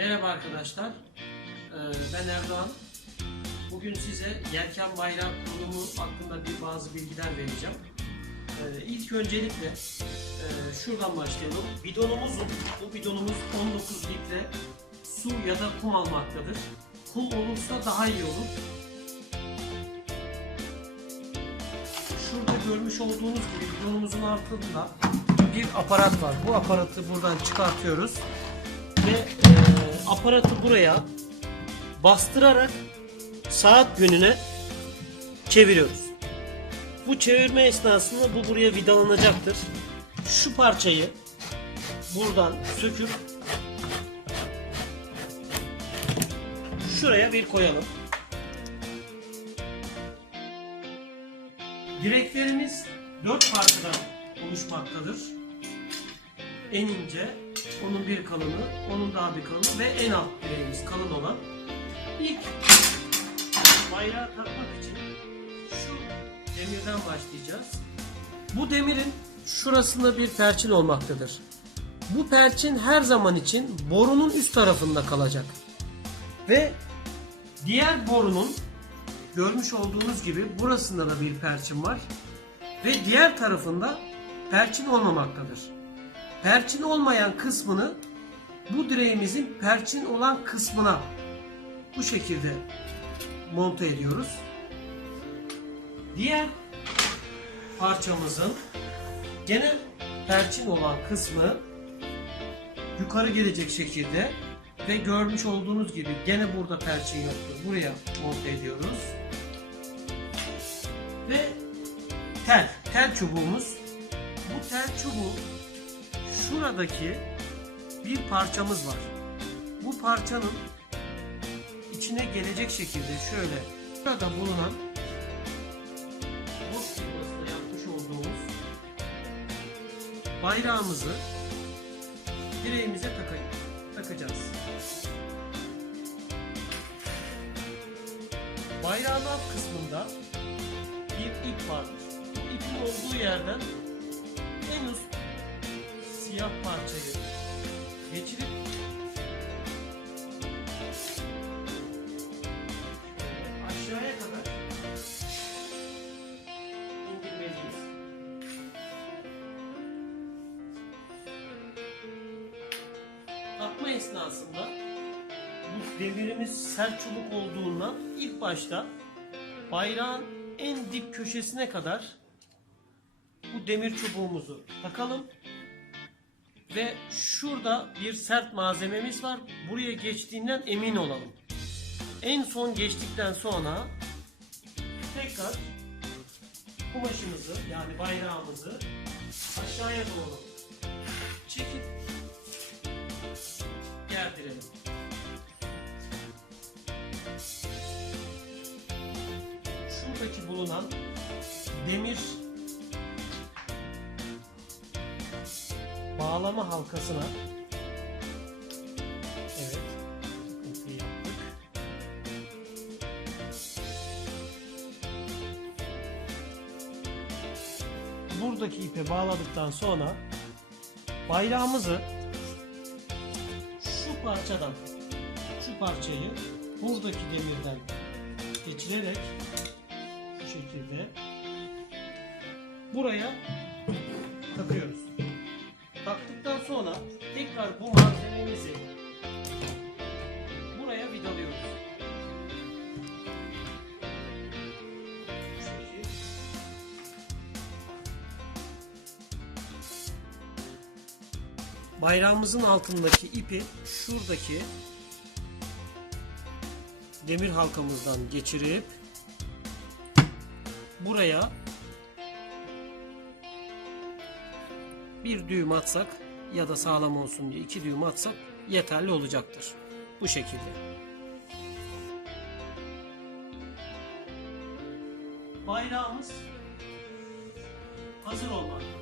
Merhaba arkadaşlar. Ee, Ben Erdoğan. Bugün size yelken bayrağı kurulumu hakkında bir bazı bilgiler vereceğim. Ee, İlk öncelikle e, şuradan başlayalım. Bidonumuzun, bu bidonumuz 19 litre su ya da kum almaktadır. Kum olursa daha iyi olur. Şurada görmüş olduğunuz gibi bidonumuzun altında bir aparat var. Bu aparatı buradan çıkartıyoruz ve e, aparatı buraya bastırarak saat yönüne çeviriyoruz. Bu çevirme esnasında bu buraya vidalanacaktır. Şu parçayı buradan söküp şuraya bir koyalım. Direklerimiz dört parçadan oluşmaktadır. En ince, onun bir kalını, onun daha bir kalını ve en alt direğimiz kalın olan. İlk bayrağı takmak için şu demirden başlayacağız. Bu demirin şurasında bir perçin olmaktadır. Bu perçin her zaman için borunun üst tarafında kalacak. Ve diğer borunun görmüş olduğunuz gibi burasında da bir perçin var. Ve diğer tarafında perçin olmamaktadır. Perçin olmayan kısmını bu direğimizin perçin olan kısmına bu şekilde monte ediyoruz. Diğer parçamızın gene perçin olan kısmı yukarı gelecek şekilde ve görmüş olduğunuz gibi gene burada perçin yoktur. Buraya monte ediyoruz. Ve tel, tel çubuğumuz. Bu tel çubuğu şuradaki bir parçamız var. Bu parçanın içine gelecek şekilde şöyle burada bulunan firmasında yapmış olduğumuz bayrağımızı direğimize taka- takacağız. Bayrağın alt kısmında bir ip vardır. Bu ipin olduğu yerden en üst siyah parçayı geçirip aşağıya kadar indirmeliyiz. Takma esnasında bu demirimiz sert çubuk olduğundan ilk başta bayrağın en dip köşesine kadar bu demir çubuğumuzu takalım. Ve şurada bir sert malzememiz var. Buraya geçtiğinden emin olalım. En son geçtikten sonra tekrar kumaşımızı yani bayrağımızı aşağıya doğru çekip gerdirelim. Şuradaki bulunan demir bağlama halkasına evet yaptık. Buradaki ipe bağladıktan sonra bayrağımızı şu parçadan şu parçayı buradaki demirden geçirerek şu şekilde buraya takıyoruz. Sonra tekrar bu malzememizi buraya vidalıyoruz. Bayrağımızın altındaki ipi şuradaki demir halkamızdan geçirip buraya bir düğüm atsak ya da sağlam olsun diye iki düğüm atsak yeterli olacaktır. Bu şekilde. Bayrağımız hazır olmaktadır.